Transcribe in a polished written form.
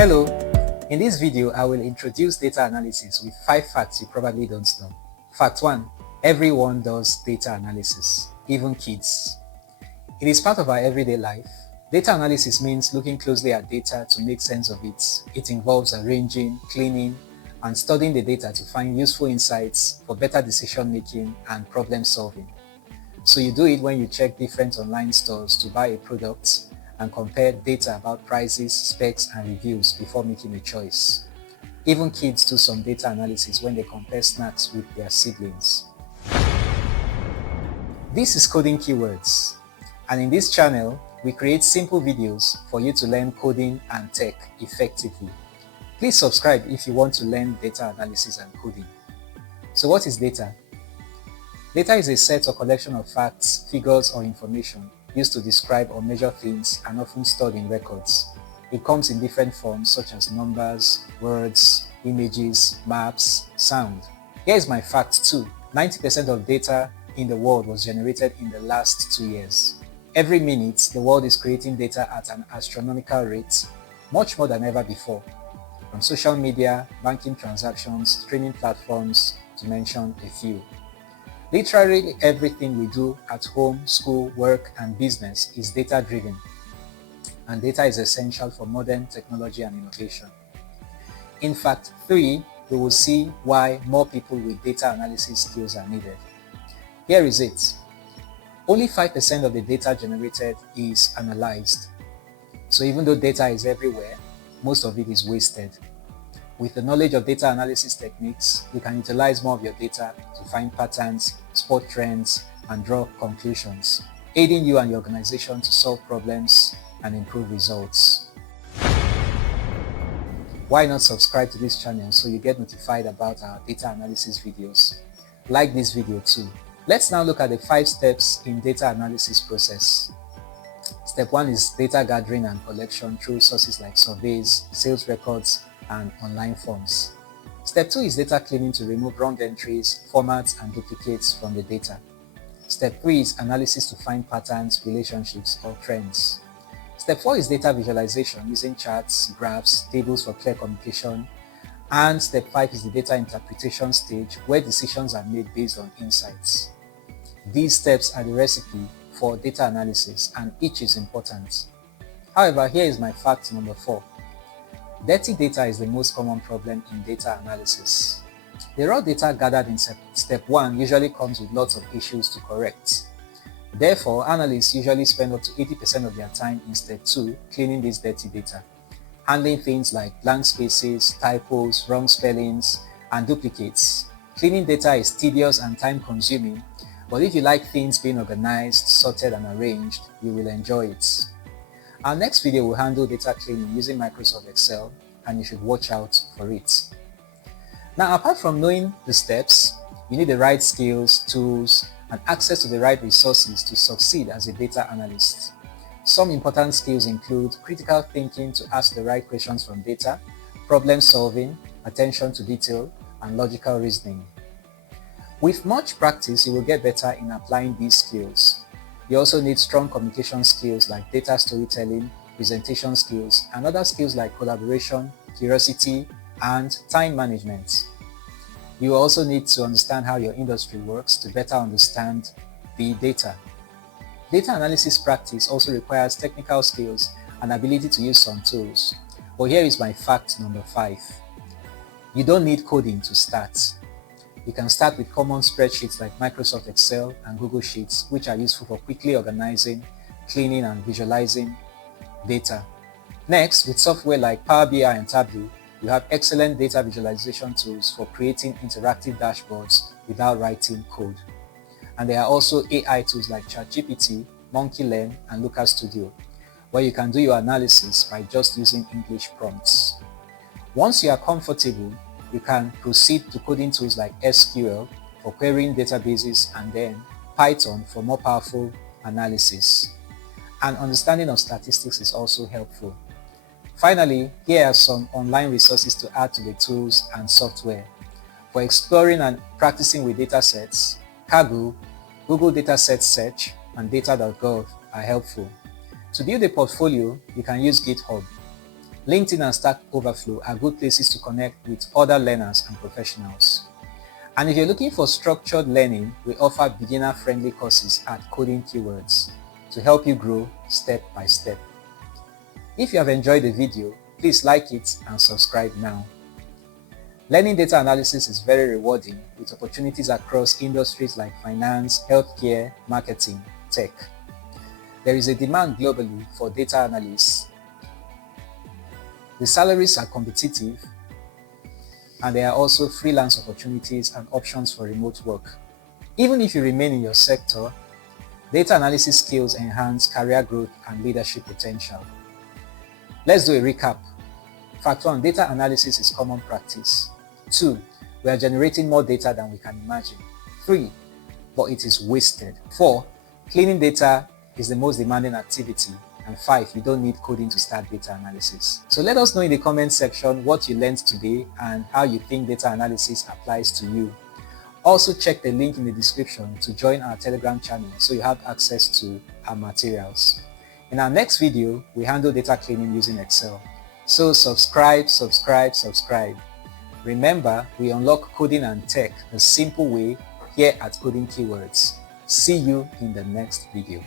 Hello, in this video I will introduce data analysis with 5 facts you probably don't know. Fact 1. Everyone does data analysis, even kids. It is part of our everyday life. Data analysis means looking closely at data to make sense of it. It involves arranging, cleaning, and studying the data to find useful insights for better decision making and problem solving. So you do it when you check different online stores to buy a product and compare data about prices, specs, and reviews before making a choice. Even kids do some data analysis when they compare snacks with their siblings. This is Coding Keywords, and in this channel, we create simple videos for you to learn coding and tech effectively. Please subscribe if you want to learn data analysis and coding. So what is data? Data is a set or collection of facts, figures, or information used to describe or measure things and often stored in records. It comes in different forms such as numbers, words, images, maps, sound. Here is my fact 2. 90% of data in the world was generated in the last 2 years. Every minute, the world is creating data at an astronomical rate, much more than ever before, from social media, banking transactions, streaming platforms, to mention a few. Literally everything we do at home, school, work, and business is data-driven, and data is essential for modern technology and innovation. In fact 3, we will see why more people with data analysis skills are needed. Here is it. Only 5% of the data generated is analyzed. So even though data is everywhere, most of it is wasted. With the knowledge of data analysis techniques, you can utilize more of your data to find patterns, spot trends, and draw conclusions, aiding you and your organization to solve problems and improve results. Why not subscribe to this channel so you get notified about our data analysis videos? Like this video too. Let's now look at the 5 steps in data analysis process. Step 1 is data gathering and collection through sources like surveys, sales records, and online forms. Step 2 is data cleaning to remove wrong entries, formats, and duplicates from the data. Step 3 is analysis to find patterns, relationships, or trends. Step 4 is data visualization using charts, graphs, tables for clear communication. And step 5 is the data interpretation stage where decisions are made based on insights. These steps are the recipe for data analysis, and each is important. However, here is my fact number 4. Dirty data is the most common problem in data analysis. The raw data gathered in step 1 usually comes with lots of issues to correct. Therefore, analysts usually spend up to 80% of their time in step 2 cleaning this dirty data, handling things like blank spaces, typos, wrong spellings, and duplicates. Cleaning data is tedious and time-consuming, but if you like things being organized, sorted, and arranged, you will enjoy it. Our next video will handle data cleaning using Microsoft Excel, and you should watch out for it. Now, apart from knowing the steps, you need the right skills, tools, and access to the right resources to succeed as a data analyst. Some important skills include critical thinking to ask the right questions from data, problem solving, attention to detail, and logical reasoning. With much practice, you will get better in applying these skills. You also need strong communication skills like data storytelling, presentation skills, and other skills like collaboration, curiosity, and time management. You also need to understand how your industry works to better understand the data. Data analysis practice also requires technical skills and ability to use some tools. But here is my fact number 5. You don't need coding to start. You can start with common spreadsheets like Microsoft Excel and Google Sheets, which are useful for quickly organizing, cleaning, and visualizing data. Next, with software like Power BI and Tableau, you have excellent data visualization tools for creating interactive dashboards without writing code. And there are also AI tools like ChatGPT, MonkeyLearn, and Looker Studio, where you can do your analysis by just using English prompts. Once you are comfortable, you can proceed to coding tools like SQL for querying databases, and then Python for more powerful analysis. An understanding of statistics is also helpful. Finally, here are some online resources to add to the tools and software. For exploring and practicing with datasets, Kaggle, Google Dataset Search, and data.gov are helpful. To build a portfolio, you can use GitHub. LinkedIn and Stack Overflow are good places to connect with other learners and professionals. And if you're looking for structured learning, we offer beginner-friendly courses at Coding Keywords to help you grow step by step. If you have enjoyed the video, please like it and subscribe now. Learning data analysis is very rewarding with opportunities across industries like finance, healthcare, marketing, tech. There is a demand globally for data analysts. The salaries are competitive, and there are also freelance opportunities and options for remote work. Even if you remain in your sector, data analysis skills enhance career growth and leadership potential. Let's do a recap. Fact 1, data analysis is common practice. 2, we are generating more data than we can imagine. 3, but it is wasted. 4, cleaning data is the most demanding activity. And 5, you don't need coding to start data analysis. So let us know in the comment section what you learned today and how you think data analysis applies to you. Also check the link in the description to join our Telegram channel so you have access to our materials. In our next video, we handle data cleaning using Excel. So subscribe. Remember, we unlock coding and tech the simple way here at Coding Keywords. See you in the next video.